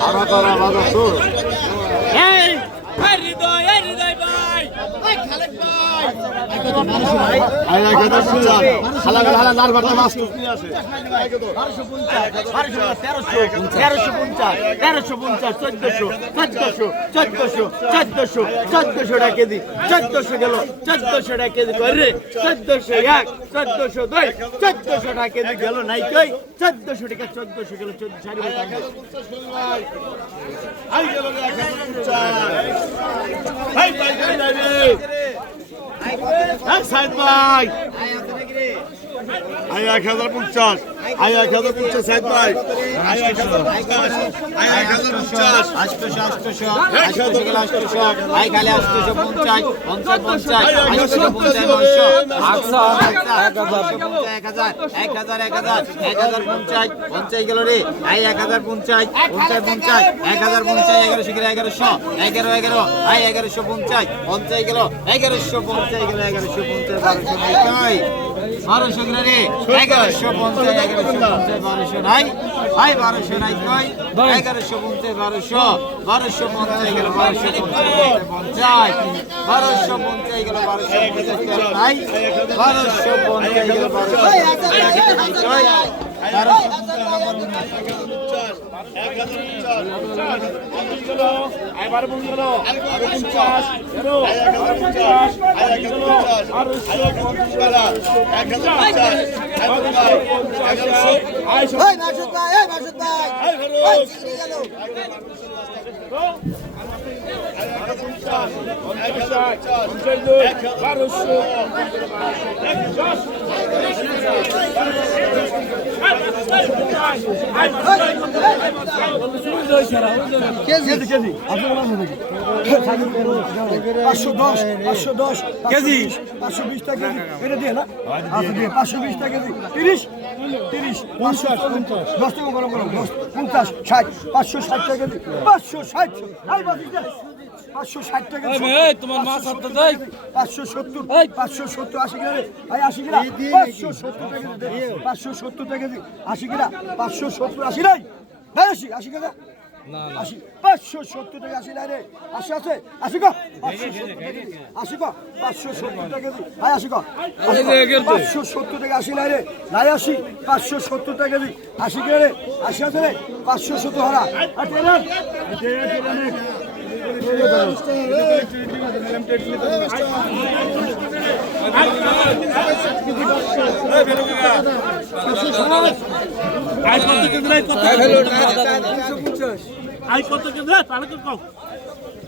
আরা করা বাজার তো এই হৃদয় ভাই এই খালেক ভাই আই এক হাজার পঞ্চাশ হালা গেল হালা নার বাটা মাছ নিয়ে আসে তেরোশো পঞ্চাশ তেরোশো পঞ্চাশ চোদ্দশো চোদ্দশো চোদ্দশো চোদ্দশো চোদ্দশো টাকা কেজি চোদ্দশো গেল চোদ্দশো টাকা কেজি রে চোদ্দশো এক চোদ্দশো দুই চোদ্দশো টাকা কেজি গেল নাই চোদ্দশো টাকা চোদ্দশো গেল চোদ্দ সাড়ে সাইড ভাই আই এক হাজার পঞ্চাশ আই এক হাজার পঞ্চাশ সাইড ভাই। আই এক হাজার পঞ্চাশ আই এক হাজার পঞ্চাশ। আটশোশো আটশোশো আটশোশো গেল আটশোশো আই খালি আটশোশো পঞ্চাশ পঞ্চাশ পঞ্চাশ আটশোশো পঞ্চাশ নয়শো আটশো এক হাজার এক হাজার এক হাজার এক হাজার পঞ্চাশ পঞ্চাশ গেল রে। আই এক হাজার পঞ্চাশ পঞ্চাশ পঞ্চাশ এক হাজার পঞ্চাশ এগারোশো গেল এগারোশো এগারো এগারো আই এগারোশো পঞ্চাশ পঞ্চাশ গেল এগারোশো পঞ্চাশ গেল এগারোশো পঞ্চাশ বারোশো নাই বারোশো গেল রে এগারোশো পঞ্চাশ এগারোশো পঞ্চাশ বারোশো নাই আই বারোশো নাই কই এগারোশো পঞ্চাশ বারোশো বারোশো পঞ্চাশ গেল বারোশো পঞ্চাশ বারোশো পঞ্চাশ গেল বারোশো পঞ্চাশ নাই বারোশো পঞ্চাশ গেল বারোশো আইবার বন্ধুরা পাঁচশো দশ পাঁচশো দশ কেজি পাঁচশো বিশ টাকা দিয়ে পাঁচশো বিশ কেজি। তিরিশ তিরিশ পঞ্চাশ দশ টাকা গরম গরম দশ পঞ্চাশ ষাট পাঁচশো ষাট কেজি পাঁচশো ষাট পাঁচশো ষাট টাকা তোমার মাছ হাতে দেয় পাঁচশো সত্তর পাঁচশো সত্তর আশি রে আই আশি কিনা পাঁচশো সত্তর টাকা পাঁচশো সত্তর টাকা আশি কিনা পাঁচশো সত্তর আশি নাই নাই আশি আশি কাকা আশি পাঁচশো সত্তর টাকা আশি রে আশি আছে। আশি কো। আশি কো? পাঁচশো সত্তর টাকা কেজি আই আশি কো? পাঁচশো সত্তর টাকা আশি রে নাই আশি। পাঁচশো সত্তর টাকা কেজি আশি কিনা রে? আশি আছে রে? পাঁচশো সত্তর হারা। আর আই কত কেজি আই কত কেজি তাহলে কেউ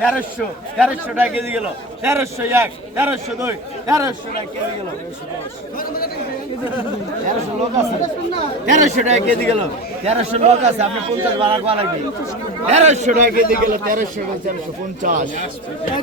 তেরোশো তেরোশো টাকা কেজি গেল। তেরোশো এক, তেরোশো দুই, তেরোশো টাকা লোক আছে। তেরোশো টাকা কেজি গেল। তেরোশো লোক আছে, আপনি পঞ্চাশ বাড়া করা লাগবে। তেরোশো টাকা কেজি গেল, তেরোশো তেরোশো পঞ্চাশ।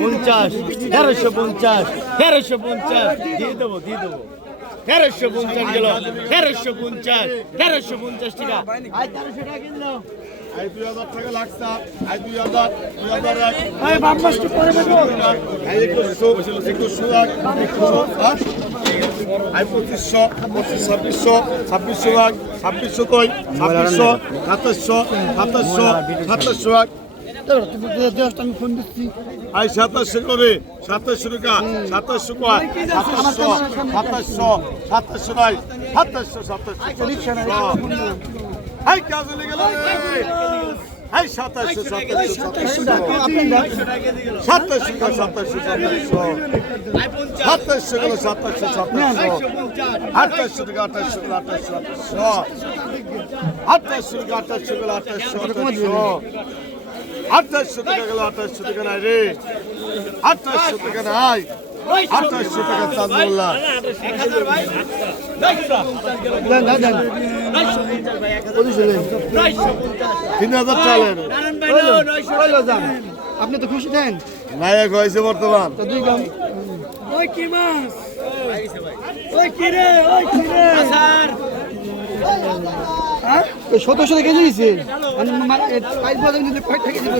পঞ্চাশ, তেরোশো পঞ্চাশ তেরোশো পঞ্চাশ। দিয়ে দেবো দিয়ে দেবো। তেরোশো পঞ্চাশ গেল, তেরোশো পঞ্চাশ তেরোশো পঞ্চাশ টাকা। তেরোশো টাকা কিনল আই দুই হাজার টাকা লাগছে আই দুই হাজার দুই হাজার এক। আই বাম মাসটি পরে বেরো আই একুশশো একুশশো এক একুশশো আট আই পঁচিশশো পঁচিশ ছাব্বিশশো ছাব্বিশশো এক ছাব্বিশশো দুই ছাব্বিশশো সাতাশশো সাতাশশো সাতাশশো এক। আমি ফোন দিচ্ছি আই সাতাশশো করে সাতাশশো টাকা সাতাশশো কয় সাতাশশো সাতাশশো সাতাশশো নয় সাতাশশো সাতাশশো হাই কাজে লেগে হাই সাতাশশো সাতাশশো সাতাশশো সাতাশশো সাতাশশো গেল সাতাশশো সাতাশশো আঠাশশো টাকা আঠাশশো গেল আঠাশশো আঠাশশো আঠাশশো টাকা আঠাশশো গেল আঠাশশো আঠাশশো আঠাশশো টাকা গেল আঠাশশো টাকা নাই রে। আঠাশশো টাকা নাই। আঠাশশো টাকা চাঁদমোল্লা তিন হাজার আপনি তো খুশি দেন নায়ক হয়েছে বর্তমান। তো দুই গ্রাম। ওই কি মাছ? ওই কি রে ওই কি রে? হ্যাঁ? সতেরোশো কেজি দিছে পাইপ বাজার নিলে কয় টাকা দিবে